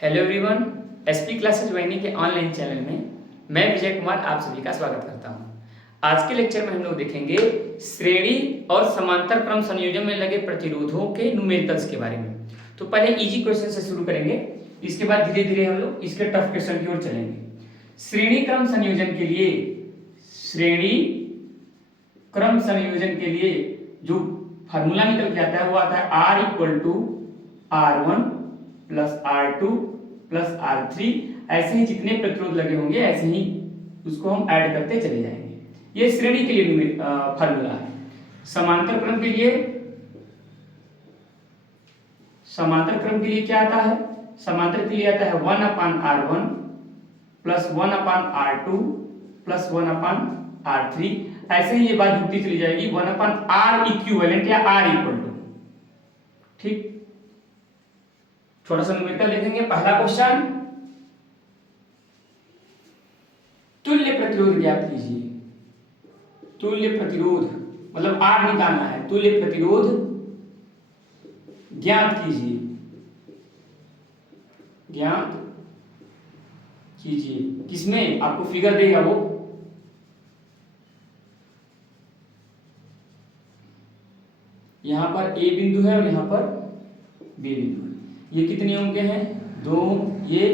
Hello everyone, SP classes वाहिनी के online channel में मैं विजय कुमार आप सभी का स्वागत करता हूं। आज के लेक्चर में हम लोग देखेंगे श्रेणी और समांतर क्रम संयोजन में लगे प्रतिरोधों के न्यूमेरिकल्स के बारे में। तो पहले इजी क्वेश्चन से शुरू करेंगे, इसके बाद धीरे धीरे हम लोग इसके टफ क्वेश्चन की ओर चलेंगे। श्रेणी क्रम संयोजन के लिए जो फार्मूला निकल के आता है वो आता है R=R1 plus R2 plus R3। ऐसे ही जितने प्रतिरोध लगे होंगे ऐसे ही उसको हम ऐड करते चले जाएंगे। ये श्रेणी के लिए फार्मूला है। समांतर क्रम के लिए क्या आता है? समांतर के लिए आता है 1/R1 plus 1/R2 plus 1/R3। ऐसे ही ये बात जुड़ती चली जाएगी 1/R इक्विवेलेंट या R इक्वल टू। ठीक, छोटा सा न्यूमेरिकल देखेंगे। पहला क्वेश्चन, तुल्य प्रतिरोध ज्ञात कीजिए। तुल्य प्रतिरोध मतलब R निकालना है। तुल्य प्रतिरोध ज्ञात कीजिए। किसमें? आपको फिगर देगा वो। यहां पर A बिंदु है और यहां पर B बिंदु है। ये कितने ओम के हैं? 2 ओम, ये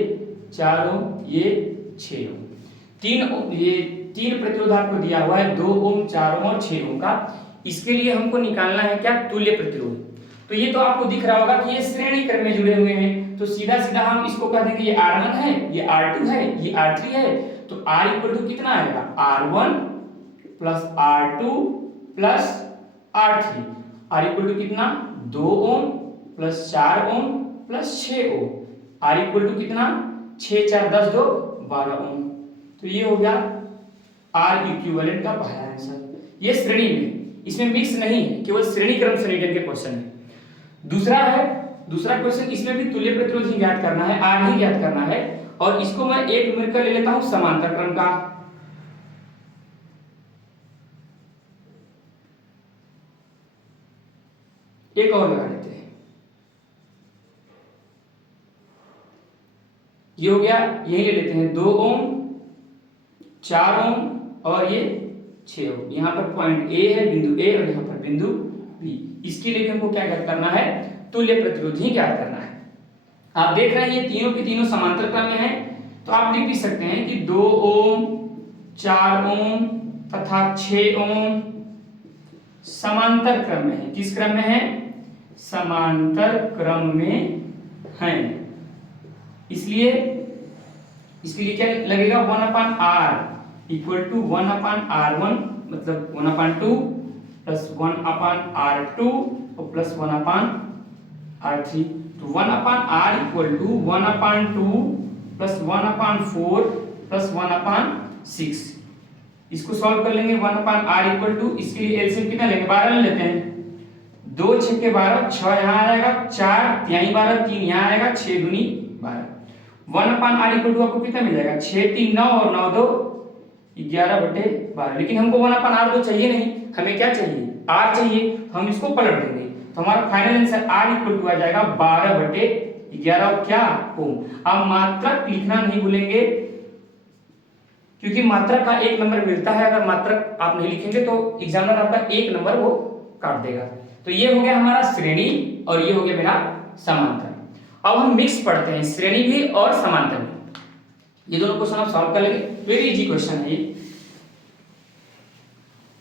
4 ओम, ये 6 ओम। तीन प्रतिरोध आपको दिया हुआ है, 2 ओम, 4 ओम और 6 ओम का। इसके लिए हमको निकालना है क्या? तुल्य प्रतिरोध। तो ये तो आपको दिख रहा होगा कि ये श्रेणी क्रम में जुड़े हुए हैं, तो सीधा सीधा हम इसको कह देंगे ये R1 है, ये R2 है, ये R3 है। तो R इक्वल टू कितना आएगा? R1 plus R2 plus R3। R equal to कितना? 2 ohm plus 4 ohm plus 6 ohm. R equal to कितना? 6 4 10 2 12 ओम। तो ये हो गया R इक्विवेलेंट का पहला आंसर। ये श्रेणी में, इसमें मिक्स नहीं है, केवल श्रेणी क्रम संयोजन के क्वेश्चन है। दूसरा क्वेश्चन, इसमें भी तुल्य प्रतिरोध ही ज्ञात करना है, R ही ज्ञात करना है। और इसको मैं एक न्यूमेरिकल ले लेता हूं समांतर क्रम का। एक और लगा लेते हैं। ये हो गया, यही ले लेते हैं 2 ओम, 4 ओम और ये 6 ओम। यहां पर पॉइंट A है, बिंदु A, और यहां पर बिंदु B। इसके लिए हमको क्या ज्ञात करना है? तुल्य प्रतिरोध ही ज्ञात करना है। आप देख रहे हैं ये तीनों के तीनों समांतर क्रम में है, तो आप लिख भी सकते हैं कि 2 ओम, 4 ओम तथा 6 ओम समांतर क्रम में है। किस क्रम में है? समांतर क्रम में है। इसलिए इसके लिए क्या लगेगा? 1/R इक्वल टू 1/R1 मतलब 1/2 प्लस 1/R2 और प्लस 1/R3। तो 1/R equal to 1/2 plus 1/4 plus 1/6। इसको सॉल्व कर लेंगे। 1/R इक्वल टू, इसके लिए एलसीएम कितना लेंगे? 12 लेते हैं। 2 6 के 12, 6 यहाँ आएगा, 4 3 12, 3 यहाँ आएगा, 6 दूनी 12। 1/R इक्वल टू आपको कितना मिल जाएगा? 6 3 9 और 9 2 11/12। लेकिन हमको 1/R तो चाहिए नहीं, हमें क्या चाहिए? R चाहिए। हम इसको पलट देंगे तो हमारा final answer R equal to आ जाएगा 12/11 क्या ओम। अब मात्रक लिखना नहीं भूलेंगे, क्योंकि मात्रक का 1 नंबर मिलता है। अगर मात्रक आप नहीं लिखेंगे तो एग्जामिनर आपका 1 नंबर वो काट देगा। तो ये हो गया हमारा श्रेणी और ये हो गया मेरा समांतर। अब हम मिक्स पढ़ते हैं, श्रेणी भी और समांतर भी। ये दोनों क्वेश्चन आप सॉल्व कर लेंगे, वेरी इजी क्वेश्चन है ये।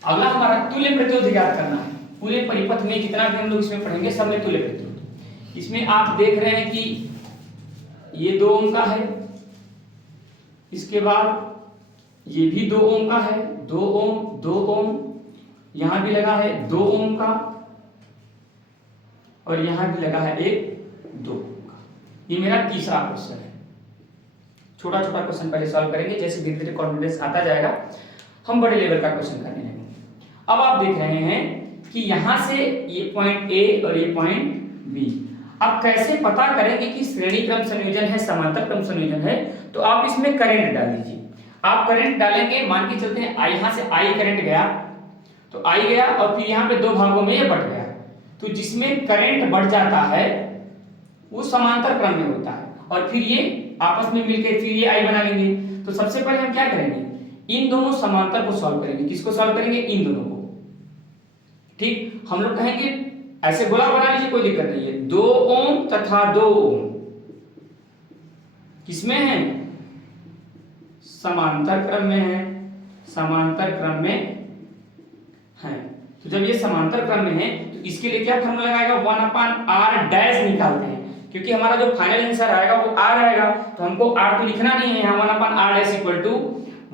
अगला हमारा तुल्य प्रतिरोध ज्ञात करना है। पूरे परिपथ में कितना भी हम लोग इसमें पढ़ेंगे, सब में तुल्य प्रतिरोध। इसमें आप देख रहे हैं कि ये 2 ओम का है, इसके बाद ये भी 2 ओम का है, 2 ओम 2 ओम, यहां भी लगा है 2 ओम का और यहां भी लगा है एक 2 ओम का। ये मेरा तीसरा क्वेश्चन है। छोटा छोटा क्वेश्चन पहले सॉल्व करेंगे, जैसे धीरे धीरे कॉन्फिडेंस आता जाएगा हम बड़े लेवल का क्वेश्चन करने लगेंगे। अब आप देख रहे हैं कि यहां से ये पॉइंट A और ये पॉइंट B। अब कैसे पता करेंगे कि श्रेणी क्रम संयोजन है, समांतर क्रम संयोजन है? तो आप इसमें करंट डाल दीजिए। आप करंट डालेंगे, मान के चलते हैं यहां से I करंट गया, तो I गया और फिर यहां पे 2 भागों में ये बट गया। तो जिसमें करंट बढ़ जाता है वो समांतर क्रम में होता है और फिर ये आपस में मिलकर फिर ये i बना लेंगे। तो सबसे पहले हम क्या करेंगे, इन दोनों समांतर को सॉल्व करेंगे। किसको सॉल्व करेंगे, इन दोनों को। ठीक, हम लोग कहेंगे ऐसे गोला बना लीजिए, कोई दिक्कत नहीं है। 2 ओम तथा 2 ओम किसमें है, समांतर क्रम में है, समांतर क्रम में है। तो जब ये समांतर क्रम में है तो इसके लिए क्या फॉर्मूला लगाएगा, 1/r डैश निकालते हैं, क्योंकि हमारा जो फाइनल आंसर आएगा वो r आएगा। तो हमको r तो लिखना नहीं है यहाँ, 1/r dash equal to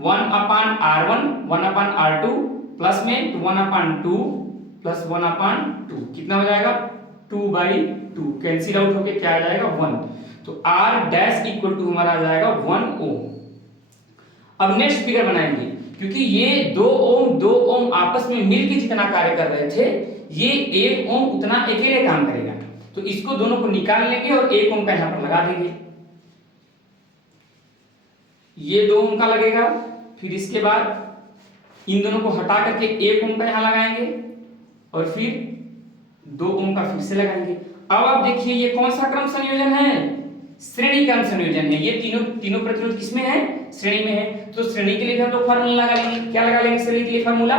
1/r1 1/r2 plus में 1/2 प्लस 1/2 कितना हो जाएगा, 2/2 कैंसिल आउट होके क्या आ जाएगा, 1। तो r डैश इक्वल टू हमारा आ जाएगा 1 ओम। अब नेक्स्ट फिगर बनाएंगे, क्योंकि ये 2 ओम आपस में मिलकर जितना कार्य कर रहे थे, ये 1 ओम उतना अकेले काम करेगा। तो इसको दोनों को निकाल लेंगे और 1 ओम का यहां पर लगा देंगे। ये 2 ओम का लगेगा, फिर इसके बाद इन दोनों को हटा करके 1 ओम का यहां लगाएंगे और फिर 2 ओम का फिर से लगाएंगे। अब आप देखिए ये कौन सा क्रम संयोजन है, श्रेणी क्रम संयोजन है। ये तीनों प्रतिरोध किसमें है, श्रेणी में है। तो श्रेणी के लिए भी हम लोग फार्मूला लगा लेंगे। क्या लगा लेंगे श्रेणी के लिए फार्मूला,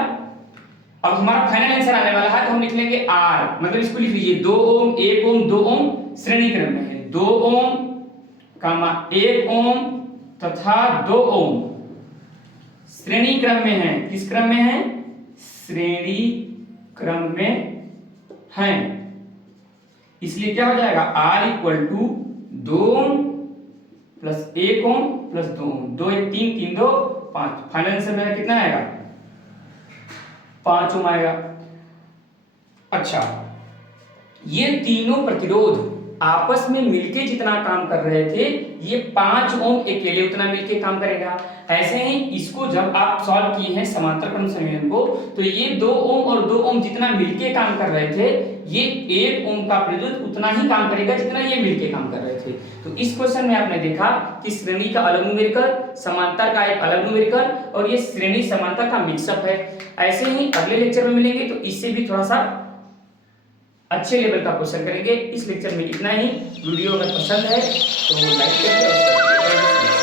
अब हमारा फाइनल आंसर आने वाला है तो हम लिख लेंगे r, मतलब इसको लिख लीजिए 2 ओम 1 ओम 2 ओम श्रेणी क्रम में है, 2 ओम 1 ओम तथा 2 ओम श्रेणी क्रम में है। किस क्रम में है, श्रेणी क्रम में है। इसलिए क्या हो जाएगा, r equal to 2 ohm plus 1 ohm plus 2 ohm, 2 1 3 3 2 5। Final answer मेरा कितना आएगा, 5 ओम आएगा। अच्छा, ये तीनों प्रतिरोध आपस में मिलके जितना काम कर रहे थे, ये 5 ओम अकेले उतना मिलके काम करेगा। ऐसे ही इसको जब आप सॉल्व किए हैं समांतर क्रम संयोजन को, तो ये 2 ओम और 2 ओम जितना मिलके काम कर रहे थे, ये 1 ओम का प्रतिरोध उतना ही काम करेगा जितना ये मिलके काम कर रहे थे। तो इस क्वेश्चन में आपने देखा कि श्रेणी का अलग न्यूमेरिकल, समांतर का एक अलग न्यूमेरिकल और ये श्रेणी समांतर का मिक्सअप है। ऐसे ही अगले लेक्चर में मिलेंगे तो इससे भी थोड़ा सा अच्छे लेवल का क्वेश्चन करेंगे। इस लेक्चर में इतना ही। वीडियो अगर पसंद है तो लाइक करिए और